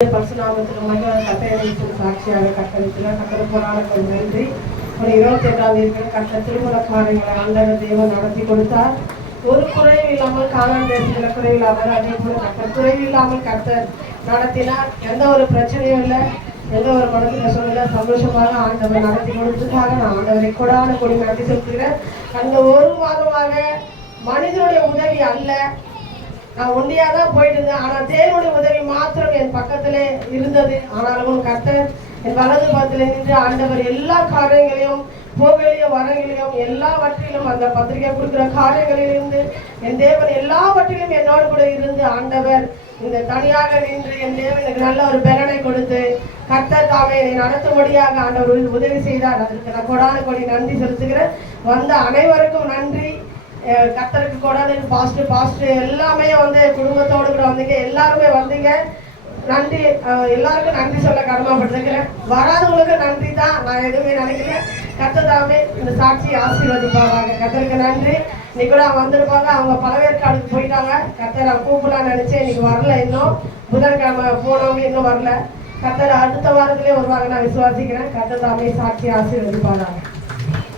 பரிசுநாமத்துக்கு மகிமை கட்டளைக்கு சாட்சியாக கட்டளைக்கு கட்டளை போராடங்கள் நன்றி. ஒரு 28ஆம் தேதி கட்ட திருமண காரியங்களை ஆண்டவர் தேவன் நடத்தி கொடுத்தார். ஒரு குறைவு இல்லாமல் காலான் தேசத்தில் குறைவில்லாமல் அதே போல கட்ட குறைவு இல்லாமல் கர்த்தர் நடத்தினார். எந்த ஒரு பிரச்சனையும் இல்லை, எந்த ஒரு மனது கஷ்டம் இல்லை. சந்தோஷமாக ஆண்டவர் நடத்தி கொடுத்ததுக்காக நான் ஆண்டவரை கொடான கொடி நடத்தி செலுத்துகிறேன். அந்த ஒரு மாதமாக மனிதனுடைய உதவி அல்ல, நான் ஒண்டியாக தான் போயிட்டு இருந்தேன். ஆனால் தேவனுடைய உதவி மாத்திரம் என் பக்கத்திலே இருந்தது. ஆனாலும் கர்த்தர் என் வலது பக்கத்தில் நின்று ஆண்டவர் எல்லா காரியங்களையும் போகலையும் வரங்களையும் எல்லாவற்றிலும் அந்த பத்திரிகை கொடுக்குற காரியங்களிலிருந்து என் தேவன் எல்லாவற்றிலும் என்னோடு கூட இருந்து ஆண்டவர் இந்த தனியாக நின்று என் தேவனுக்கு நல்ல ஒரு பலனை கொடுத்து கர்த்தர் தாமே என்னை நடத்தும்படியாக ஆண்டவர் உதவி செய்தார். அதற்கு நான் கொடான கொடி நன்றி செலுத்துகிறேன். வந்த அனைவருக்கும் நன்றி. கர்த்தருக்கு கொடான பாஸ்டர் எல்லாமே வந்து குடும்பத்தோடு கூட வந்தீங்க, எல்லாருமே வந்தீங்க. நன்றி, எல்லாருக்கும் நன்றி சொல்ல கடமைப்பட்டிருக்கிறேன். வராதவங்களுக்கு நன்றி தான், நான் எதுவுமே நினைக்கிறேன். கர்த்தர் தாமே இந்த சாட்சியை ஆசீர்வதிப்பாங்க. கர்த்தருக்கு நன்றி. இன்னைக்கு கூட வந்திருப்பாங்க, அவங்க பழவேற்காடுக்கு போயிட்டாங்க. கர்த்தர் அவங்க கூப்பிடலான்னு நினைச்சேன், இன்னைக்கு வரல. இன்னும் புதன்கிழமை போனவங்க இன்னும் வரல. கர்த்தர் அடுத்த வாரத்திலே வருவாங்க நான் விசுவாசிக்கிறேன். கர்த்தர் தாமே சாட்சியை ஆசீர்வதிப்பாங்க.